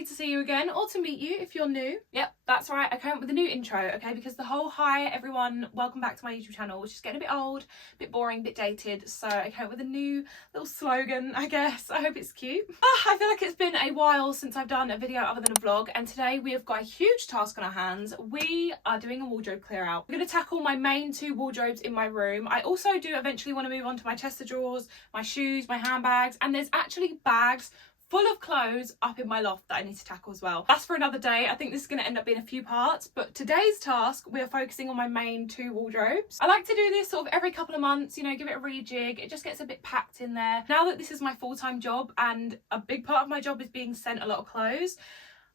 lovely to see you again, or to meet you if you're new. Yep, that's right, I came up with a new intro, okay, because the whole hi everyone, welcome back to my YouTube channel, which is getting a bit old, a bit boring, a bit dated, so I came up with a new little slogan, I guess. I hope it's cute. I feel like it's been a while since I've done a video other than a vlog, and today we have got a huge task on our hands. We are doing a wardrobe clear out. We're going to tackle my main two wardrobes in my room. I also do eventually want to move on to my chest of drawers, my shoes, my handbags, and there's actually bags full of clothes up in my loft that I need to tackle as well. That's for another day. I think this is going to end up being a few parts, but today's task, we're focusing on my main two wardrobes. I like to do this sort of every couple of months, you know, give it a rejig. It just gets a bit packed in there. Now that this is my full-time job and a big part of my job is being sent a lot of clothes,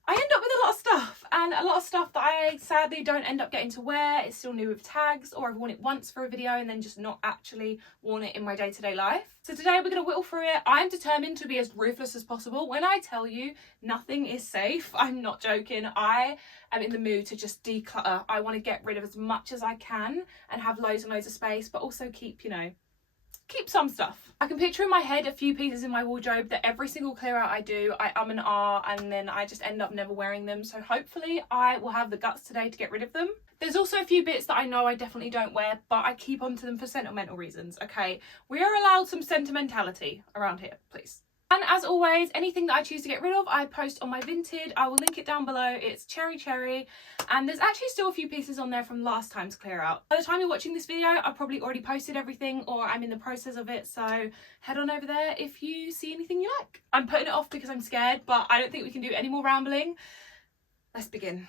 I end up with a lot of stuff, and a lot of stuff that I sadly don't end up getting to wear. It's still new with tags, or I've worn it once for a video and then just not actually worn it in my day-to-day life. So today we're going to whittle through it. I'm determined to be as ruthless as possible. When I tell you nothing is safe, I'm not joking. I am in the mood to just declutter. I want to get rid of as much as I can and have loads and loads of space, but also keep, you know, keep some stuff. I can picture in my head a few pieces in my wardrobe that every single clear out I do, I and ah, and then I just end up never wearing them. So hopefully I will have the guts today to get rid of them. There's also a few bits that I know I definitely don't wear, but I keep onto them for sentimental reasons, okay? We are allowed some sentimentality around here, please. And as always, anything that I choose to get rid of, I post on my Vinted. I will link it down below. It's Cherrie. And there's actually still a few pieces on there from last time's clear out. By the time you're watching this video, I've probably already posted everything, or I'm in the process of it. So head on over there if you see anything you like. I'm putting it off because I'm scared, but I don't think we can do any more rambling. Let's begin.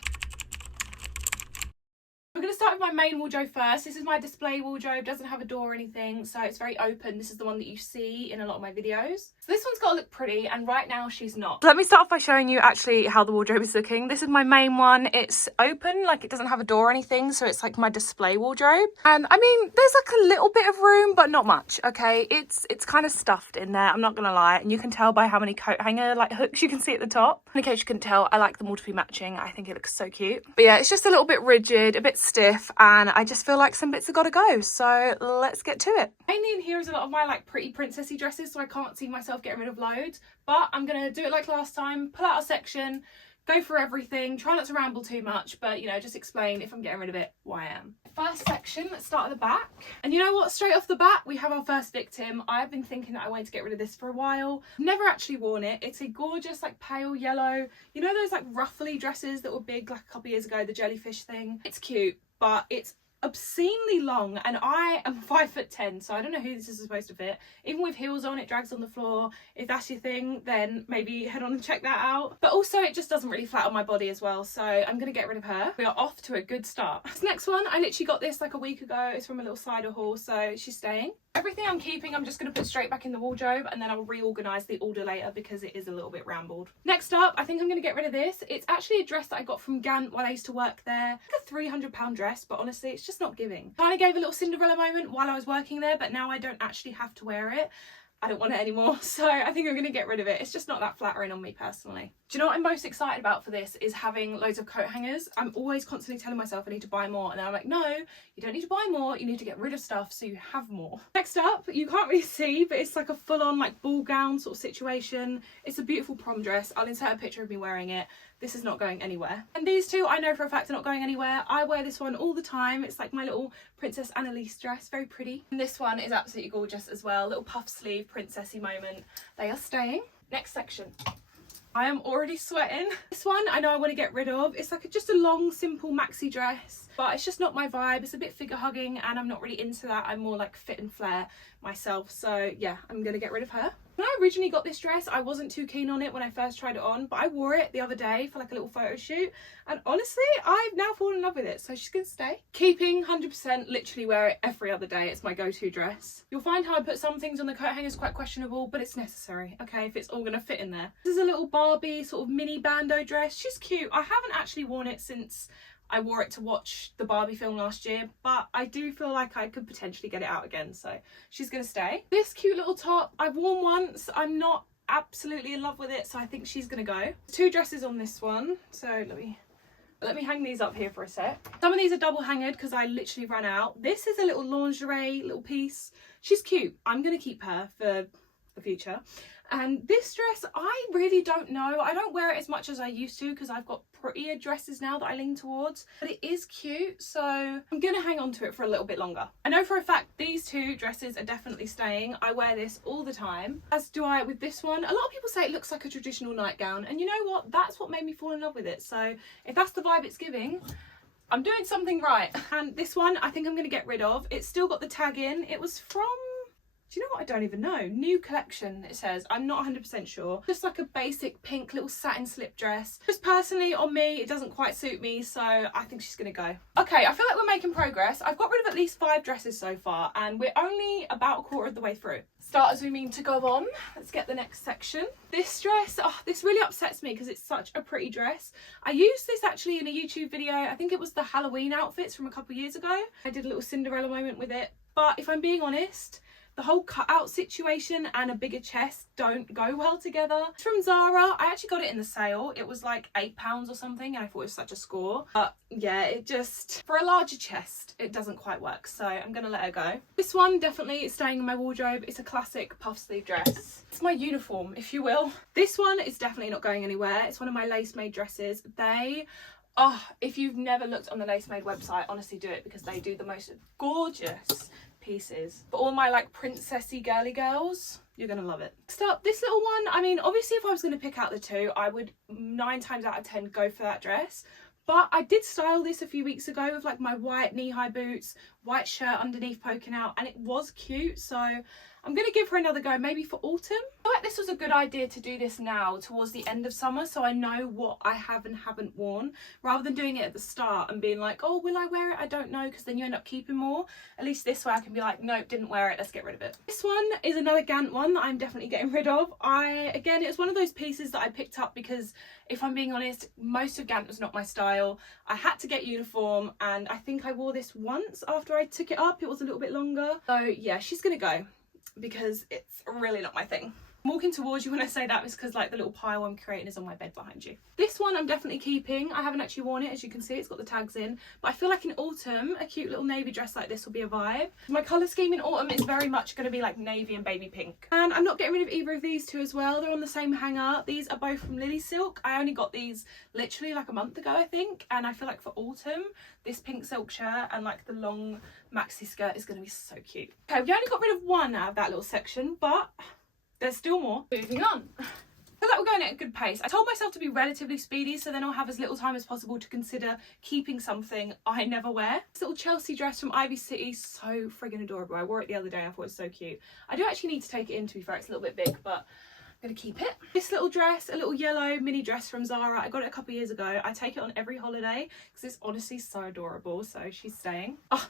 We're going to start with my main wardrobe first. This is my display wardrobe, doesn't have a door or anything, so it's very open. This is the one that you see in a lot of my videos. So this one's got to look pretty, and right now she's not. Let me start off by showing you actually how the wardrobe is looking. This is my main one. It's open, like it doesn't have a door or anything, so it's like my display wardrobe. And I mean, there's like a little bit of room, but not much, okay? It's kind of stuffed in there, I'm not going to lie, and you can tell by how many coat hanger like hooks you can see at the top. In case you couldn't tell, I like them all to be matching. I think it looks so cute. But yeah, it's just a little bit rigid, a bit stiff, and I just feel like some bits have got to go, so let's get to it. Mainly in here is a lot of my like pretty princessy dresses, so I can't see myself getting rid of loads, but I'm gonna do it like last time, pull out a section, go for everything, try not to ramble too much, but you know, just explain if I'm getting rid of it, why I am. First section, let's start at the back. And you know what, straight off the bat we have our first victim. I've been thinking that I wanted to get rid of this for a while. Never actually worn it. It's a gorgeous like pale yellow, you know those like ruffly dresses that were big like a couple years ago, the jellyfish thing. It's cute, but it's obscenely long, and I am 5'10", so I don't know who this is supposed to fit. Even with heels on, it drags on the floor. If that's your thing, then maybe head on and check that out. But also it just doesn't really flatter my body as well, so I'm gonna get rid of her. We are off to a good start. This next one, I literally got this like a week ago. It's from a little cider haul, so she's staying. Everything I'm keeping, I'm just going to put straight back in the wardrobe, and then I'll reorganise the order later because it is a little bit rambled. Next up, I think I'm going to get rid of this. It's actually a dress that I got from Gant while I used to work there. Like a £300 dress, but honestly, it's just not giving. Kind of gave a little Cinderella moment while I was working there, but now I don't actually have to wear it. I don't want it anymore, so I think I'm going to get rid of it. It's just not that flattering on me personally. Do you know what I'm most excited about for this is having loads of coat hangers. I'm always constantly telling myself I need to buy more, and then I'm like, no, you don't need to buy more, you need to get rid of stuff so you have more. Next up, you can't really see, but it's like a full-on like ball gown sort of situation. It's a beautiful prom dress. I'll insert a picture of me wearing it. This is not going anywhere. And these two I know for a fact are not going anywhere. I wear this one all the time. It's like my little Princess Annalise dress, very pretty. And this one is absolutely gorgeous as well. Little puff sleeve, princessy moment. They are staying. Next section. I am already sweating. This one I know I want to get rid of. It's like just a long, simple maxi dress, but it's just not my vibe. It's a bit figure hugging, and I'm not really into that. I'm more like fit and flare myself. So yeah, I'm gonna get rid of her. When I originally got this dress, I wasn't too keen on it when I first tried it on, but I wore it the other day for like a little photo shoot, and honestly, I've now fallen in love with it, so she's gonna stay. Keeping 100%, literally wear it every other day. It's my go-to dress. You'll find how I put some things on the coat hangers quite questionable, but it's necessary, okay, if it's all gonna fit in there. This is a little Barbie sort of mini bandeau dress. She's cute. I haven't actually worn it since I wore it to watch the Barbie film last year, but I do feel like I could potentially get it out again, so she's gonna stay. This cute little top I've worn once. I'm not absolutely in love with it, so I think she's gonna go. Two dresses on this one, so let me hang these up here for a sec. Some of these are double hangered because I literally ran out. This is a little lingerie little piece. She's cute. I'm gonna keep her for the future. And this dress, I really don't know. I don't wear it as much as I used to because I've got prettier dresses now that I lean towards. But it is cute, so I'm going to hang on to it for a little bit longer. I know for a fact these two dresses are definitely staying. I wear this all the time, as do I with this one. A lot of people say it looks like a traditional nightgown. And you know what? That's what made me fall in love with it. So if that's the vibe it's giving, I'm doing something right. And this one, I think I'm going to get rid of. It's still got the tag in. It was from... do you know what? I don't even know. New collection, it says. I'm not 100% sure. Just like a basic pink little satin slip dress. Just personally, on me, it doesn't quite suit me, so I think she's gonna go. Okay, I feel like we're making progress. I've got rid of at least 5 dresses so far, and we're only about a quarter of the way through. Starters we mean to go on. Let's get the next section. This dress, oh, this really upsets me because it's such a pretty dress. I used this actually in a YouTube video. I think it was the Halloween outfits from a couple of years ago. I did a little Cinderella moment with it, but if I'm being honest, the whole cutout situation and a bigger chest don't go well together. It's from Zara. I actually got it in the sale. It was like £8 or something, and I thought it was such a score. But yeah, it just, for a larger chest, it doesn't quite work. So I'm gonna let her go. This one definitely is staying in my wardrobe. It's a classic puff sleeve dress. It's my uniform, if you will. This one is definitely not going anywhere. It's one of my lace made dresses. Oh, if you've never looked on the Lace Made website, honestly do it because they do the most gorgeous pieces. For all my like princessy girly girls, you're gonna love it. Next up, this little one. I mean, obviously if I was gonna pick out the two, I would 9 times out of 10 go for that dress. But I did style this a few weeks ago with like my white knee-high boots, white shirt underneath poking out, and it was cute. So I'm going to give her another go, maybe for autumn. I feel like this was a good idea to do this now towards the end of summer, so I know what I have and haven't worn, rather than doing it at the start and being like, oh, will I wear it? I don't know, because then you end up keeping more. At least this way I can be like, nope, didn't wear it, let's get rid of it. This one is another Gant one that I'm definitely getting rid of. Again, it's one of those pieces that I picked up because, if I'm being honest, most of Gant was not my style. I had to get uniform, and I think I wore this once after I took it up. It was a little bit longer. So yeah, she's gonna go because it's really not my thing. I'm walking towards you when I say that is because like the little pile I'm creating is on my bed behind you. This one I'm definitely keeping. I haven't actually worn it, as you can see, it's got the tags in, but I feel like in autumn a cute little navy dress like this will be a vibe. My colour scheme in autumn is very much going to be like navy and baby pink. And I'm not getting rid of either of these two as well. They're on the same hanger. These are both from Lily Silk. I only got these literally like a month ago, I think, and I feel like for autumn this pink silk shirt and like the long maxi skirt is going to be so cute. Okay, we only got rid of one out of that little section, but there's still more. Moving on. I feel like we're going at a good pace. I told myself to be relatively speedy so then I'll have as little time as possible to consider keeping something I never wear. This little Chelsea dress from Ivy City, so friggin' adorable. I wore it the other day and I thought it was so cute. I do actually need to take it in, to be fair, it's a little bit big, but I'm gonna keep it. This little dress, a little yellow mini dress from Zara. I got it a couple of years ago. I take it on every holiday because it's honestly so adorable, so she's staying. Oh,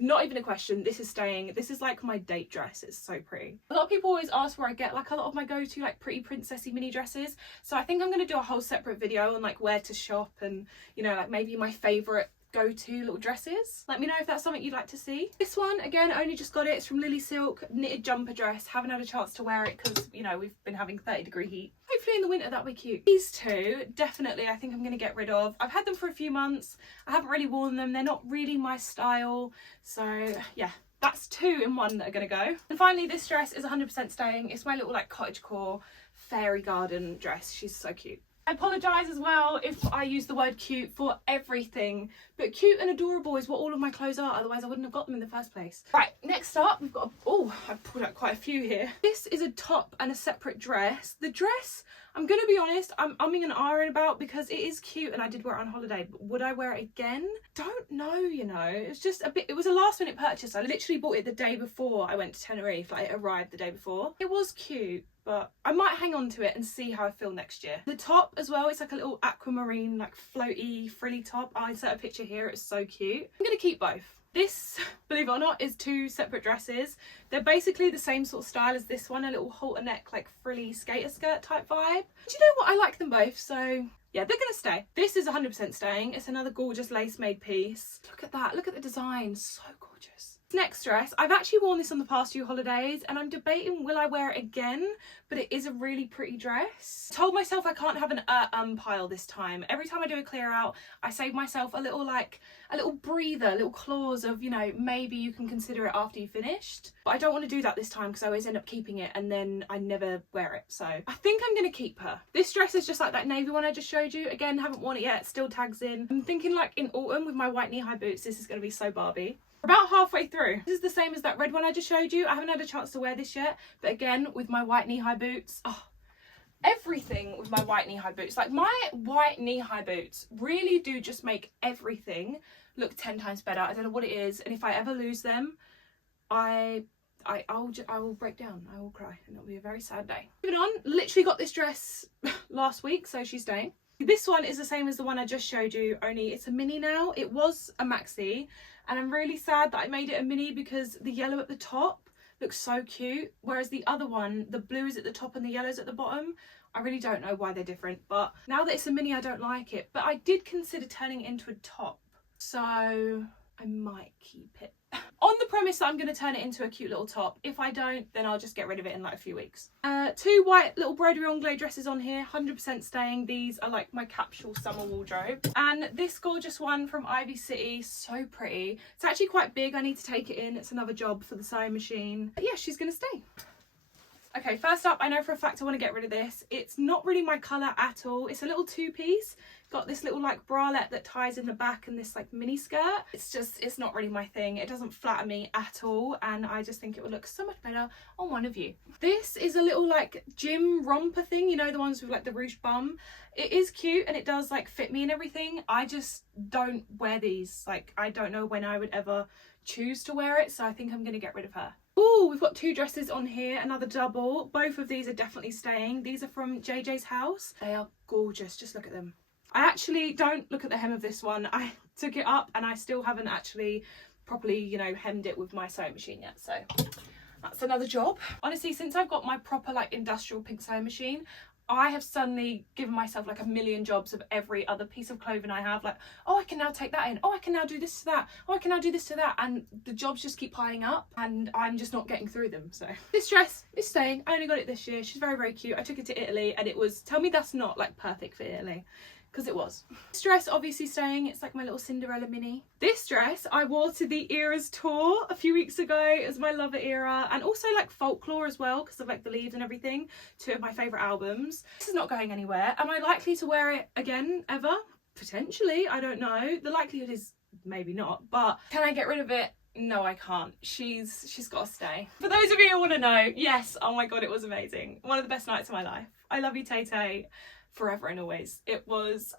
not even a question, this is staying. This is like my date dress, it's so pretty. A lot of people always ask where I get like a lot of my go-to like pretty princessy mini dresses, so I think I'm going to do a whole separate video on like where to shop and, you know, like maybe my favourite go-to little dresses. Let me know if that's something you'd like to see. This one, again, only just got it. It's from Lily Silk, knitted jumper dress. Haven't had a chance to wear it because, you know, we've been having 30-degree heat. Hopefully in the winter that'll be cute. These two, definitely, I think I'm going to get rid of. I've had them for a few months. I haven't really worn them. They're not really my style. So, yeah. That's 2 in 1 that are going to go. And finally, this dress is 100% staying. It's my little, like, cottagecore fairy garden dress. She's so cute. I apologise as well if I use the word cute for everything, but cute and adorable is what all of my clothes are, otherwise I wouldn't have got them in the first place. Right, next up we've got oh, I've pulled out quite a few here. This is a top and a separate dress. The dress, I'm going to be honest, I'm umming and ahhing about because it is cute and I did wear it on holiday, but would I wear it again? Don't know, you know. It's just a bit, it was a last minute purchase. I literally bought it the day before I went to Tenerife, like it arrived the day before. It was cute, but I might hang on to it and see how I feel next year. The top as well, it's like a little aquamarine, like floaty, frilly top. I'll insert a picture here, it's so cute. I'm gonna keep both. This, believe it or not, is 2 separate dresses. They're basically the same sort of style as this one, a little halter neck, like frilly skater skirt type vibe. But you know what, I like them both, so yeah, they're gonna stay. This is 100% staying. It's another gorgeous lace made piece. Look at that, look at the design, so gorgeous. Next dress, I've actually worn this on the past few holidays and I'm debating will I wear it again, but it is a really pretty dress. I told myself I can't have an pile this time. Every time I do a clear out, I save myself a little breather, a little clause of, you know, maybe you can consider it after you finished. But I don't want to do that this time because I always end up keeping it and then I never wear it. So I think I'm going to keep her. This dress is just like that navy one I just showed you. Again, haven't worn it yet, still tags in. I'm thinking like in autumn with my white knee-high boots, this is going to be so Barbie. About halfway through. This is the same as that red one I just showed you. I haven't had a chance to wear this yet, but again with my white knee-high boots, oh, everything with my white knee-high boots. Like my white knee-high boots really do just make everything look 10 times better. I don't know what it is, and if I ever lose them, I will break down. I will cry, and it'll be a very sad day. Moving on, literally got this dress last week, so she's staying. This one is the same as the one I just showed you, only it's a mini now. It was a maxi, and I'm really sad that I made it a mini because the yellow at the top looks so cute, whereas the other one, the blue is at the top and the yellow's at the bottom. I really don't know why they're different, but now that it's a mini, I don't like it. But I did consider turning it into a top, so I might keep it. On the premise that I'm going to turn it into a cute little top. If I don't, then I'll just get rid of it in like a few weeks. Two white little broderie anglais dresses on here, 100% staying. These are like my capsule summer wardrobe. And this gorgeous one from Ivy City, so pretty. It's actually quite big, I need to take it in. It's another job for the sewing machine. But yeah, she's going to stay. Okay, first up, I know for a fact I want to get rid of this. It's not really my colour at all. It's a little two-piece. Got this little like bralette that ties in the back and this like mini skirt. It's not really my thing. It doesn't flatter me at all, and I just think it would look so much better on one of you. This is a little like gym romper thing, you know, the ones with like the ruched bum. It is cute and it does like fit me and everything. I just don't wear these. Like, I don't know when I would ever choose to wear it, so I think I'm gonna get rid of her. Oh, we've got two dresses on here, another double. Both of these are definitely staying. These are from JJ's house. They are gorgeous, just look at them. I actually don't look at the hem of this one. I took it up and I still haven't actually properly, you know, hemmed it with my sewing machine yet, so that's another job. Honestly, since I've got my proper like industrial pink sewing machine, I have suddenly given myself like a million jobs of every other piece of clothing I have. Like, oh, I can now take that in. Oh, I can now do this to that. Oh, I can now do this to that. And the jobs just keep piling up and I'm just not getting through them. So this dress is staying. I only got it this year. She's very, very cute. I took it to Italy and it was, tell me that's not like perfect for Italy. Because it was. This dress obviously staying. It's like my little Cinderella mini. This dress I wore to the Eras tour a few weeks ago. It was my Lover era, and also like Folklore as well because of like the leaves and everything. Two of my favourite albums. This is not going anywhere. Am I likely to wear it again ever? Potentially, I don't know. The likelihood is maybe not, but can I get rid of it? No, I can't. She's got to stay. For those of you who want to know, yes, oh my god, it was amazing. One of the best nights of my life. I love you, Tay Tay. Forever and always. It was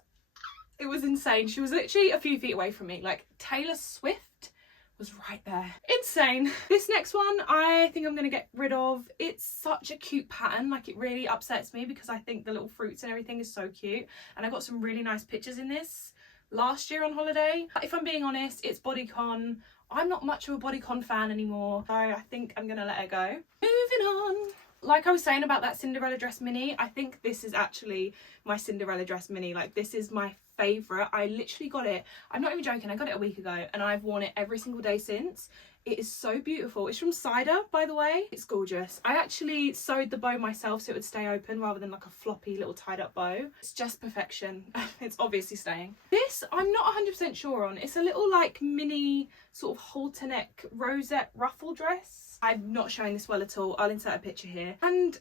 insane. She was literally a few feet away from me. Like, Taylor Swift was right there. Insane. This next one I think I'm gonna get rid of. It's such a cute pattern. Like, it really upsets me because I think the little fruits and everything is so cute, and I got some really nice pictures in this last year on holiday. If I'm being honest, it's bodycon. I'm not much of a bodycon fan anymore, so I think I'm gonna let it go. Moving on. Like I was saying about that Cinderella dress mini, I think this is actually my Cinderella dress mini. Like, this is my favourite. I literally got it, I'm not even joking, I got it a week ago and I've worn it every single day since. It is so beautiful. It's from Cider, by the way. It's gorgeous. I actually sewed the bow myself so it would stay open rather than like a floppy little tied up bow. It's just perfection. It's obviously staying. This I'm not 100% sure on. It's a little like mini sort of halter neck rosette ruffle dress. I'm not showing this well at all. I'll insert a picture here. And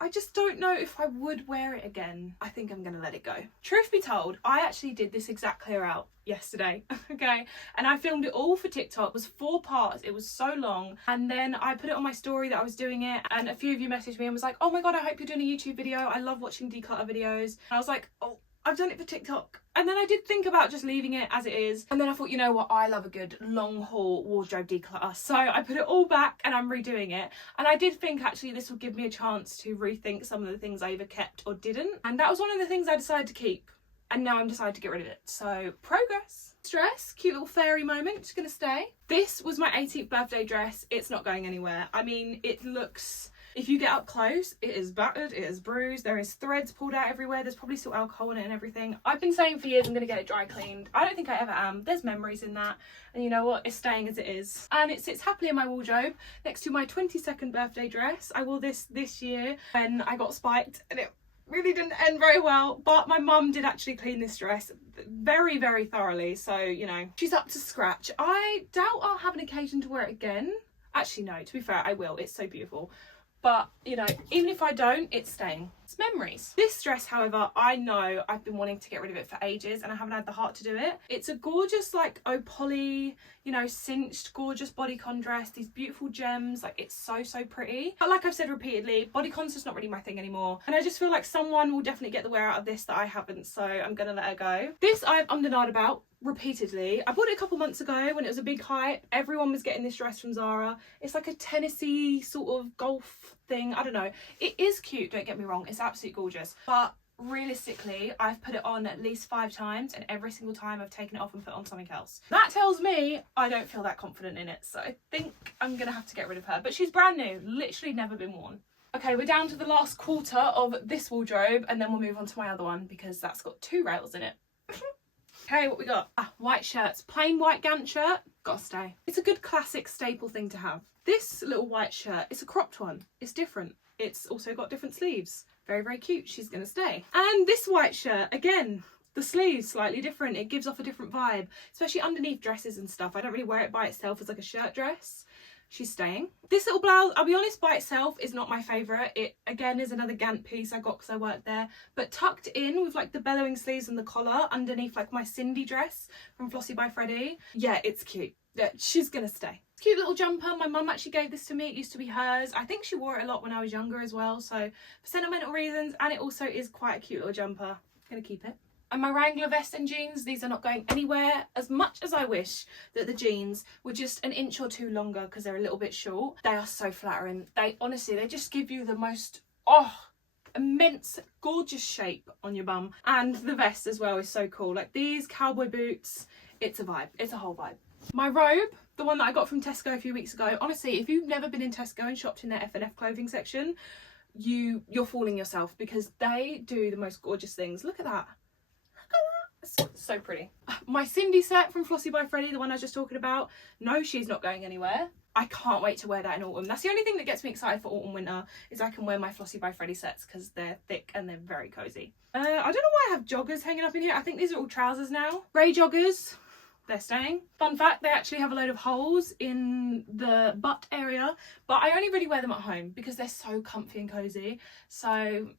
I just don't know if I would wear it again. I think I'm gonna let it go. Truth be told, I actually did this exact clear out yesterday, okay? And I filmed it all for TikTok. It was 4 parts. It was so long. And then I put it on my story that I was doing it, and a few of you messaged me and was like, oh my god, I hope you're doing a YouTube video. I love watching declutter videos. And I was like, oh, I've done it for TikTok. And then I did think about just leaving it as it is. And then I thought, you know what? I love a good long haul wardrobe declutter. So I put it all back and I'm redoing it. And I did think actually this would give me a chance to rethink some of the things I either kept or didn't. And that was one of the things I decided to keep. and now I'm decided to get rid of it. So progress. Dress, cute little fairy moment, it's gonna stay. This was my 18th birthday dress. It's not going anywhere. I mean, it looks, if you get up close, it is battered, it is bruised, there is threads pulled out everywhere, there's probably still alcohol in it and everything. I've been saying for years I'm gonna get it dry cleaned. I don't think I ever am. There's memories in that, and you know what, it's staying as it is. And it sits happily in my wardrobe next to my 22nd birthday dress. I wore this year when I got spiked, and it really didn't end very well, but my mum did actually clean this dress very, very thoroughly, so you know, she's up to scratch. I doubt I'll have an occasion to wear it again. Actually no, to be fair, I will. It's so beautiful. But, you know, even if I don't, it's staying. It's memories. This dress, however, I know I've been wanting to get rid of it for ages and I haven't had the heart to do it. It's a gorgeous, like, poly, you know, cinched, gorgeous bodycon dress. These beautiful gems. Like, it's so, so pretty. But like I've said repeatedly, bodycon's just not really my thing anymore. And I just feel like someone will definitely get the wear out of this that I haven't, so I'm gonna let her go. This I've undernarred about repeatedly. I bought it a couple months ago when it was a big hype. Everyone was getting this dress from Zara. It's like a Tennessee sort of golf thing. I don't know. It is cute, don't get me wrong. It's absolutely gorgeous. But realistically, I've put it on at least 5 times and every single time I've taken it off and put on something else. That tells me I don't feel that confident in it. So I think I'm gonna have to get rid of her. But she's brand new, literally never been worn. Okay, we're down to the last quarter of this wardrobe and then we'll move on to my other one because that's got 2 rails in it. Okay, what we got? White shirts. Plain white Gant shirt, gotta stay. It's a good classic staple thing to have. This little white shirt, it's a cropped one. It's different. It's also got different sleeves. Very, very cute. She's gonna stay. And this white shirt, again, the sleeves slightly different. It gives off a different vibe, especially underneath dresses and stuff. I don't really wear it by itself as like a shirt dress. She's staying. This little blouse, I'll be honest, by itself is not my favourite. It, again, is another Gant piece I got because I worked there. But tucked in with, like, the bellowing sleeves and the collar underneath, like, my Cindy dress from Flossie by Freddie. Yeah, it's cute. Yeah, she's gonna stay. Cute little jumper. My mum actually gave this to me. It used to be hers. I think she wore it a lot when I was younger as well. So, for sentimental reasons. And it also is quite a cute little jumper. I'm gonna keep it. And my Wrangler vest and jeans, these are not going anywhere. As much as I wish that the jeans were just an inch or 2 longer because they're a little bit short, they are so flattering. They honestly, they just give you the most, immense, gorgeous shape on your bum. And the vest as well is so cool. Like these cowboy boots, it's a vibe. It's a whole vibe. My robe, the one that I got from Tesco a few weeks ago. Honestly, if you've never been in Tesco and shopped in their F&F clothing section, you're fooling yourself because they do the most gorgeous things. Look at that. So pretty. My Cindy set from Flossie by Freddie, the one I was just talking about. No, she's not going anywhere. I can't wait to wear that in autumn. That's the only thing that gets me excited for autumn winter is I can wear my Flossie by Freddie sets because they're thick and they're very cozy. I don't know why I have joggers hanging up in here. I think these are all trousers now. Grey joggers. They're staying. Fun fact, they actually have a load of holes in the butt area, but I only really wear them at home because they're so comfy and cozy. So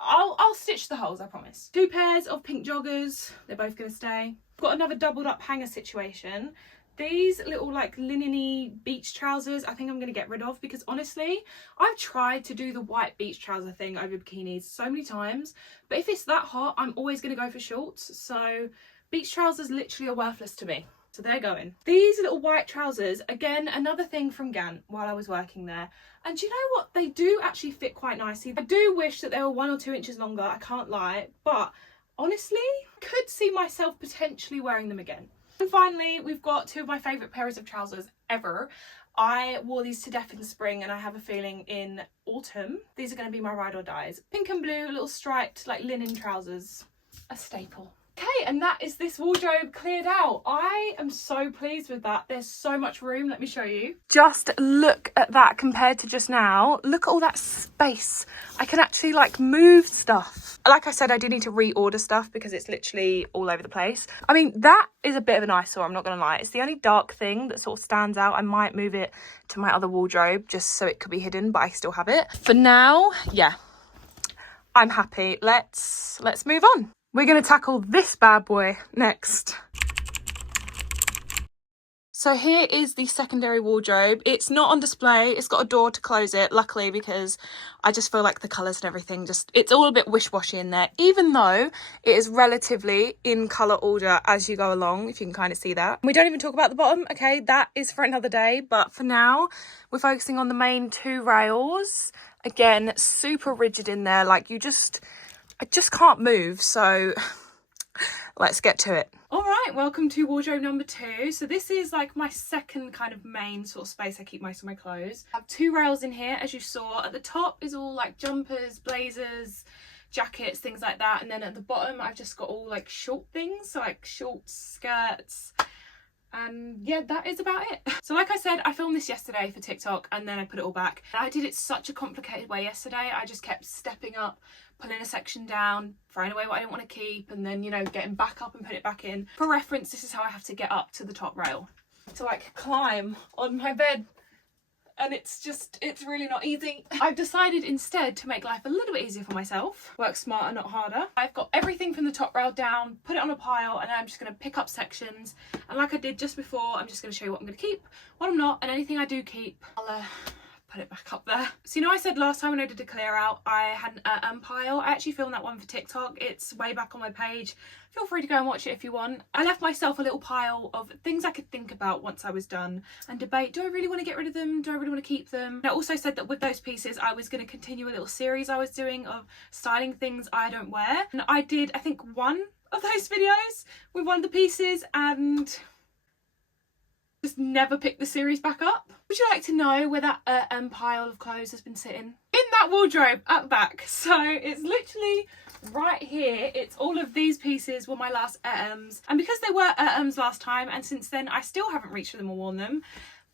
I'll stitch the holes, I promise. 2 pairs of pink joggers. They're both going to stay. Got another doubled up hanger situation. These little like linen-y beach trousers I think I'm going to get rid of because honestly I've tried to do the white beach trouser thing over bikinis so many times, but if it's that hot I'm always going to go for shorts, so beach trousers literally are worthless to me. So they're going. These little white trousers, again, another thing from Gant while I was working there. And you know what? They do actually fit quite nicely. I do wish that they were 1 or 2 inches longer, I can't lie. But honestly, I could see myself potentially wearing them again. And finally, we've got 2 of my favourite pairs of trousers ever. I wore these to death in spring and I have a feeling in autumn, these are going to be my ride or dies. Pink and blue, little striped like linen trousers. A staple. Okay, and that is this wardrobe cleared out. I am so pleased with that. There's so much room. Let me show you. Just look at that compared to just now. Look at all that space. I can actually like move stuff. Like I said, I do need to reorder stuff because it's literally all over the place. I mean, that is a bit of an eyesore, I'm not going to lie. It's the only dark thing that sort of stands out. I might move it to my other wardrobe just so it could be hidden, but I still have it. For now, yeah, I'm happy. Let's move on. We're going to tackle this bad boy next. So here is the secondary wardrobe. It's not on display. It's got a door to close it, luckily, because I just feel like the colours and everything it's all a bit wish-washy in there, even though it is relatively in colour order as you go along, if you can kind of see that. We don't even talk about the bottom. Okay, that is for another day. But for now, we're focusing on the main 2 rails. Again, super rigid in there. Like I just can't move, so let's get to it. All right, welcome to wardrobe number 2. So this is like my second kind of main sort of space I keep most of my clothes. I have 2 rails in here, as you saw. At the top is all like jumpers, blazers, jackets, things like that, and then at the bottom I've just got all like short things, so like shorts, skirts, and yeah, that is about it. So like I said, I filmed this yesterday for TikTok and then I put it all back. I did it such a complicated way yesterday. I just kept stepping up, pulling a section down, throwing away what I didn't want to keep, and then, you know, getting back up and put it back in. For reference, this is how I have to get up to the top rail, to like climb on my bed. And it's really not easy. I've decided instead to make life a little bit easier for myself. Work smarter, not harder. I've got everything from the top rail down, put it on a pile, and then I'm just going to pick up sections. And like I did just before, I'm just going to show you what I'm going to keep, what I'm not, and anything I do keep, I'll put it back up there. So you know I said last time when I did a clear out I had an pile. I actually filmed that one for TikTok. It's way back on my page. Feel free to go and watch it if you want. I left myself a little pile of things I could think about once I was done and debate, do I really want to get rid of them? Do I really want to keep them? And I also said that with those pieces I was going to continue a little series I was doing of styling things I don't wear. And I did, I think, one of those videos with one of the pieces and just never picked the series back up. Would you like to know where that pile of clothes has been sitting? In that wardrobe at the back. So it's literally right here. It's all of these pieces were my last items, and because they were items last time and since then I still haven't reached for them or worn them,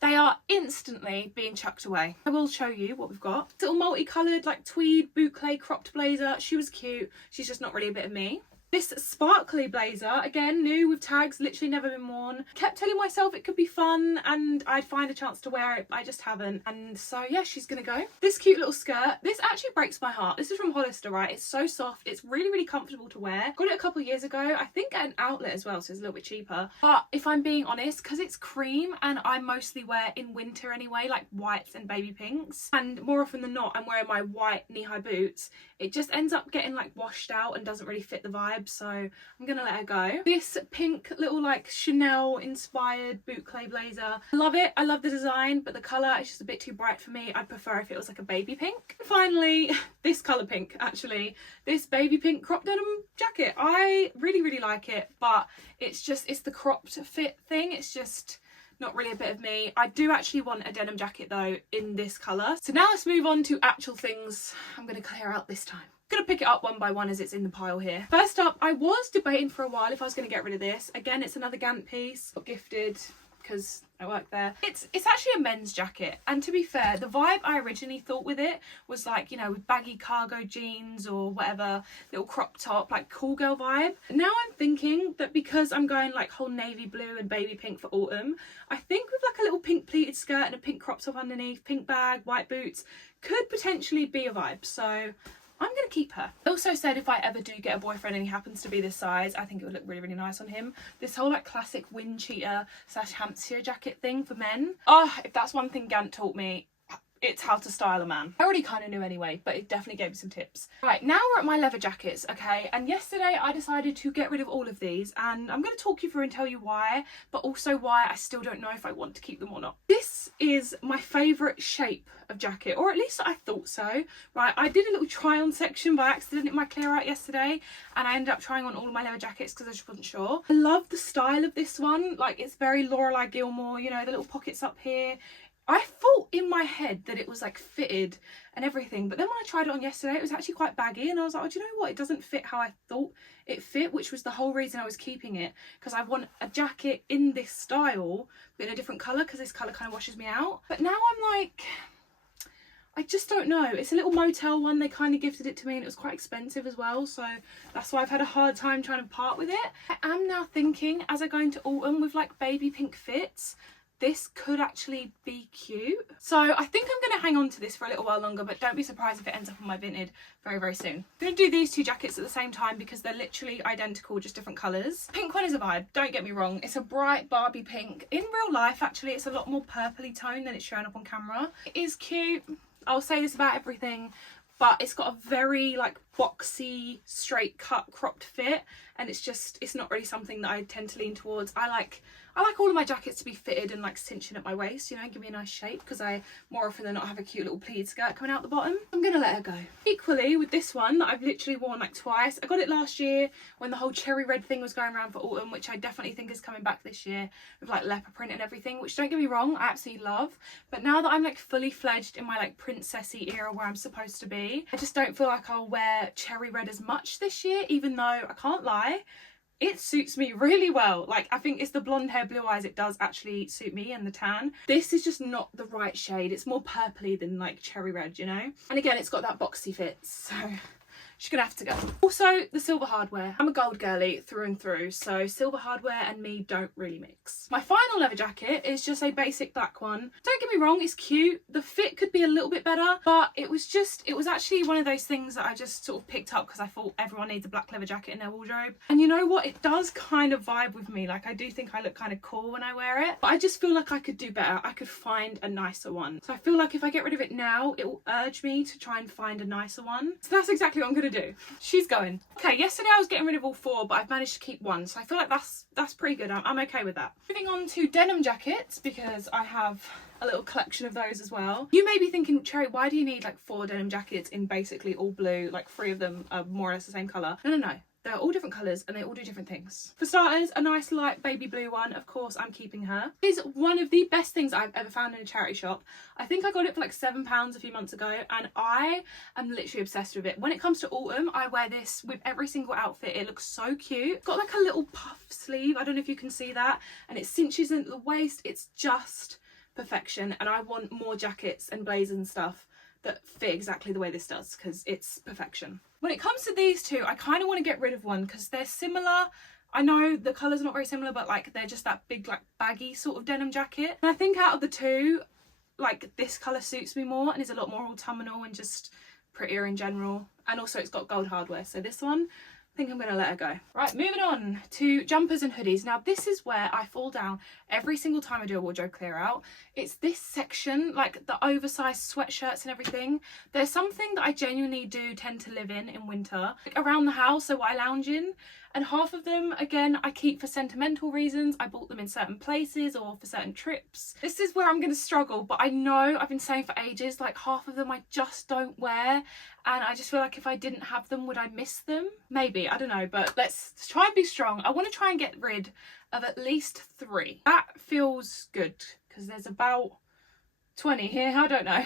they are instantly being chucked away. I will show you what we've got. It's all multicoloured, like tweed boucle cropped blazer. She was cute, she's just not really a bit of me. This sparkly blazer, again, new with tags, literally never been worn. Kept telling myself it could be fun and I'd find a chance to wear it, but I just haven't. And so yeah, she's gonna go. This cute little skirt, this actually breaks my heart. This is from Hollister, right? It's so soft, it's really, really comfortable to wear. Got it a couple of years ago, I think at an outlet as well, so it's a little bit cheaper. But if I'm being honest, because it's cream and I mostly wear in winter anyway, like whites and baby pinks, and more often than not I'm wearing my white knee-high boots, it just ends up getting like washed out and doesn't really fit the vibe, so I'm gonna let her go. This pink little like Chanel inspired boucle blazer, I love it, I love the design, but the colour is just a bit too bright for me. I'd prefer if it was like a baby pink. And finally, this colour pink, actually, this baby pink crop denim jacket. I really, really like it, but it's the cropped fit thing, it's just not really a bit of me. I do actually want a denim jacket though in this colour. So now let's move on to actual things I'm going to clear out this time. I'm going to pick it up one by one as it's in the pile here. First up, I was debating for a while if I was going to get rid of this. Again, it's another Gantt piece, got gifted because I work there. It's actually a men's jacket, and to be fair, the vibe I originally thought with it was like, you know, with baggy cargo jeans or whatever, little crop top, like cool girl vibe. Now I'm thinking that because I'm going like whole navy blue and baby pink for autumn, I think with like a little pink pleated skirt and a pink crop top underneath, pink bag, white boots, could potentially be a vibe. So I'm going to keep her. I also said if I ever do get a boyfriend and he happens to be this size, I think it would look really, really nice on him. This whole like classic wind cheater / Hampshire jacket thing for men. Oh, if that's one thing Gantt taught me, it's how to style a man. I already kind of knew anyway, but it definitely gave me some tips. Right, now we're at my leather jackets, okay? And yesterday I decided to get rid of all of these, and I'm going to talk you through and tell you why, but also why I still don't know if I want to keep them or not. This is my favourite shape of jacket, or at least I thought so. Right, I did a little try on section by accident in my clear out yesterday, and I ended up trying on all of my leather jackets because I just wasn't sure. I love the style of this one. Like, it's very Lorelei Gilmore, you know, the little pockets up here. I thought in my head that it was like fitted and everything, but then when I tried it on yesterday, it was actually quite baggy, and I was like, oh, do you know what? It doesn't fit how I thought it fit, which was the whole reason I was keeping it, because I want a jacket in this style, but in a different colour, because this colour kind of washes me out. But now I'm like, I just don't know. It's a little motel one. They kind of gifted it to me and it was quite expensive as well, so that's why I've had a hard time trying to part with it. I am now thinking, as I go into autumn with like baby pink fits, this could actually be cute. So I think I'm going to hang on to this for a little while longer, but don't be surprised if it ends up on my Vinted very, very soon. I'm going to do these two jackets at the same time because they're literally identical, just different colours. Pink one is a vibe, don't get me wrong. It's a bright Barbie pink. In real life, actually, it's a lot more purpley tone than it's showing up on camera. It is cute. I'll say this about everything, but it's got a very like boxy, straight cut, cropped fit, and it's not really something that I tend to lean towards. I like all of my jackets to be fitted and like cinching at my waist, you know, give me a nice shape, because I more often than not have a cute little pleated skirt coming out the bottom. I'm gonna let her go. Equally with this one that I've literally worn like twice. I got it last year when the whole cherry red thing was going around for autumn, which I definitely think is coming back this year with like leopard print and everything, which don't get me wrong, I absolutely love. But now that I'm like fully fledged in my like princessy era where I'm supposed to be, I just don't feel like I'll wear cherry red as much this year, even though I can't lie, it suits me really well. Like, I think it's the blonde hair, blue eyes, it does actually suit me, and the tan. This is just not the right shade. It's more purpley than like cherry red, you know? And again, it's got that boxy fit, so she's gonna have to go. Also, the silver hardware. I'm a gold girly through and through, so silver hardware and me don't really mix. My final leather jacket is just a basic black one. Don't get me wrong, it's cute. The fit could be a little bit better, but it was actually one of those things that I just sort of picked up because I thought everyone needs a black leather jacket in their wardrobe. And you know what? It does kind of vibe with me. Like, I do think I look kind of cool when I wear it, but I just feel like I could do better. I could find a nicer one. So I feel like if I get rid of it now, it will urge me to try and find a nicer one. So that's exactly what I'm gonna do. She's going. Okay, yesterday I was getting rid of all 4, but I've managed to keep 1, so I feel like that's pretty good. I'm okay with that. Moving on to denim jackets, because I have a little collection of those as well. You may be thinking, Cherry, why do you need like 4 denim jackets in basically all blue? Like 3 of them are more or less the same colour. No. They're all different colours and they all do different things. For starters, a nice light baby blue one, of course I'm keeping her. Is one of the best things I've ever found in a charity shop. I think I got it for like £7 a few months ago, and I am literally obsessed with it. When it comes to autumn, I wear this with every single outfit. It looks so cute. It's got like a little puff sleeve, I don't know if you can see that, and it cinches into the waist. It's just perfection, and I want more jackets and blazers and stuff that fit exactly the way this does, because it's perfection. When it comes to these two, I kind of want to get rid of one because they're similar. I know the colours are not very similar, but like they're just that big like baggy sort of denim jacket. And I think out of the two, like this colour suits me more and is a lot more autumnal and just prettier in general. And also it's got gold hardware, so this one, I think I'm going to let her go. Right, moving on to jumpers and hoodies. Now this is where I fall down every single time I do a wardrobe clear out. It's this section, like the oversized sweatshirts and everything. There's something that I genuinely do tend to live in winter, like around the house, so what I lounge in. And half of them, again, I keep for sentimental reasons. I bought them in certain places or for certain trips. This is where I'm going to struggle, but I know I've been saying for ages, like half of them I just don't wear. And I just feel like if I didn't have them, would I miss them? Maybe, I don't know, but let's try and be strong. I want to try and get rid of at least 3. That feels good because there's about 20 here, I don't know.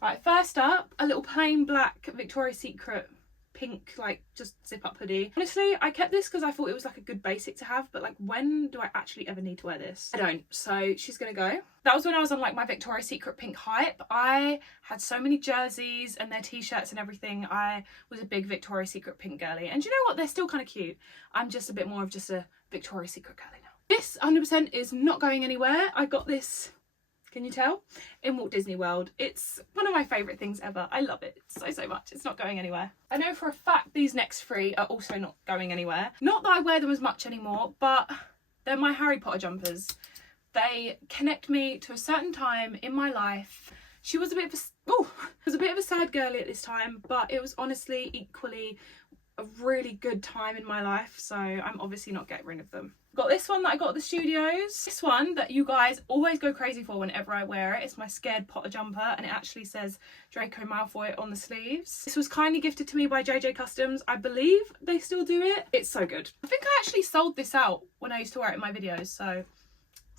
Right, first up, a little plain black Victoria's Secret pink like just zip up hoodie. Honestly, I kept this because I thought it was like a good basic to have, but like when do I actually ever need to wear this? I don't, so she's gonna go. That was when I was on like my Victoria's Secret pink hype. I had so many jerseys and their t-shirts and everything. I was a big Victoria's Secret pink girly, and you know what, they're still kind of cute. I'm just a bit more of just a Victoria's Secret girly now. This 100% is not going anywhere. I got this, can you tell, in Walt Disney World. It's one of my favourite things ever. I love it so much. It's not going anywhere. I know for a fact these next 3 are also not going anywhere. Not that I wear them as much anymore, but they're my Harry Potter jumpers. They connect me to a certain time in my life. She was a bit of a sad girly at this time, but it was honestly equally a really good time in my life, so I'm obviously not getting rid of them. Got this one that I got at the studios. This one that you guys always go crazy for whenever I wear it. It's my Scared Potter jumper, and it actually says Draco Malfoy on the sleeves. This was kindly gifted to me by JJ Customs. I believe they still do it. It's so good. I think I actually sold this out when I used to wear it in my videos, so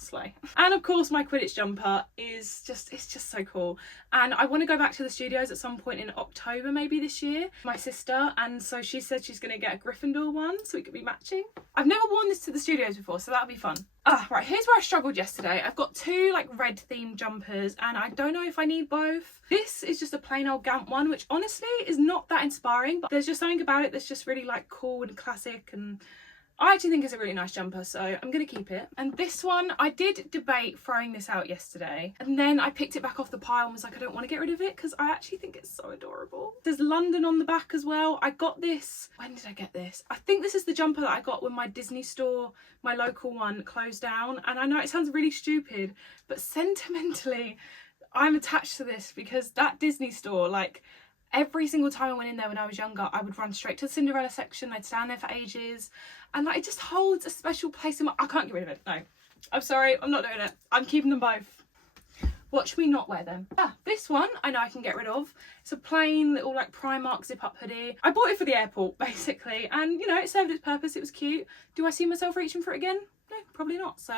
slay. And of course my Quidditch jumper is just, it's just so cool, and I want to go back to the studios at some point in October maybe this year, my sister, and so she said she's going to get a Gryffindor one so we could be matching. I've never worn this to the studios before, so that'll be fun. Right, here's where I struggled yesterday. I've got 2 like red themed jumpers and I don't know if I need both. This is just a plain old Gamp one, which honestly is not that inspiring, but there's just something about it that's just really like cool and classic, and I actually think it's a really nice jumper, so I'm going to keep it. And this one, I did debate throwing this out yesterday, and then I picked it back off the pile and was like, I don't want to get rid of it because I actually think it's so adorable. There's London on the back as well. I got this, when did I get this? I think this is the jumper that I got when my Disney store, my local one, closed down. And I know it sounds really stupid, but sentimentally, I'm attached to this because that Disney store, like, Every single time I went in there when I was younger, I would run straight to the Cinderella section. I'd stand there for ages, and like, it just holds a special place in my... I can't get rid of it. No, I'm sorry, I'm not doing it. I'm keeping them both. Watch me not wear them. This one I know I can get rid of. It's a plain little like Primark zip up hoodie. I bought it for the airport basically, and you know, it served its purpose. It was cute. Do I see myself reaching for it again? No, probably not. So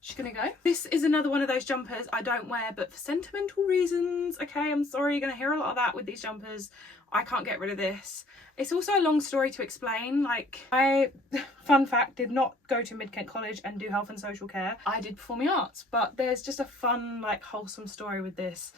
she's gonna go. This is another one of those jumpers I don't wear, but for sentimental reasons. Okay, I'm sorry, you're gonna hear a lot of that with these jumpers. I can't get rid of this. It's also a long story to explain. Like, I, fun fact, did not go to Mid-Kent College and do health and social care. I did performing arts, but there's just a fun, like, wholesome story with this,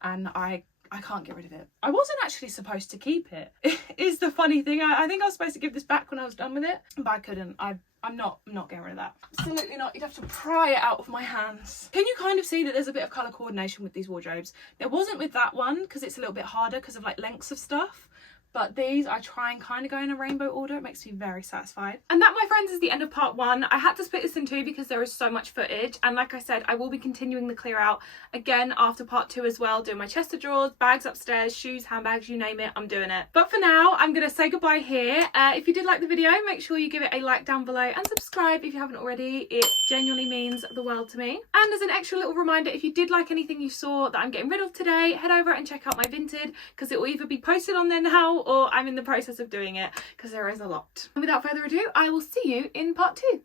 and I can't get rid of it. I wasn't actually supposed to keep it. Is the funny thing. I think I was supposed to give this back when I was done with it, but I couldn't. I'm not getting rid of that. Absolutely not. You'd have to pry it out of my hands. Can you kind of see that there's a bit of colour coordination with these wardrobes? There wasn't with that one because it's a little bit harder because of like lengths of stuff. But these, I try and kind of go in a rainbow order. It makes me very satisfied. And that, my friends, is the end of part 1. I had to split this in 2 because there is so much footage. And like I said, I will be continuing the clear out again after part 2 as well. Doing my chest of drawers, bags upstairs, shoes, handbags, you name it, I'm doing it. But for now, I'm going to say goodbye here. If you did like the video, make sure you give it a like down below and subscribe if you haven't already. It genuinely means the world to me. And as an extra little reminder, if you did like anything you saw that I'm getting rid of today, head over and check out my Vinted because it will either be posted on there now or I'm in the process of doing it because there is a lot. And without further ado, I will see you in part 2.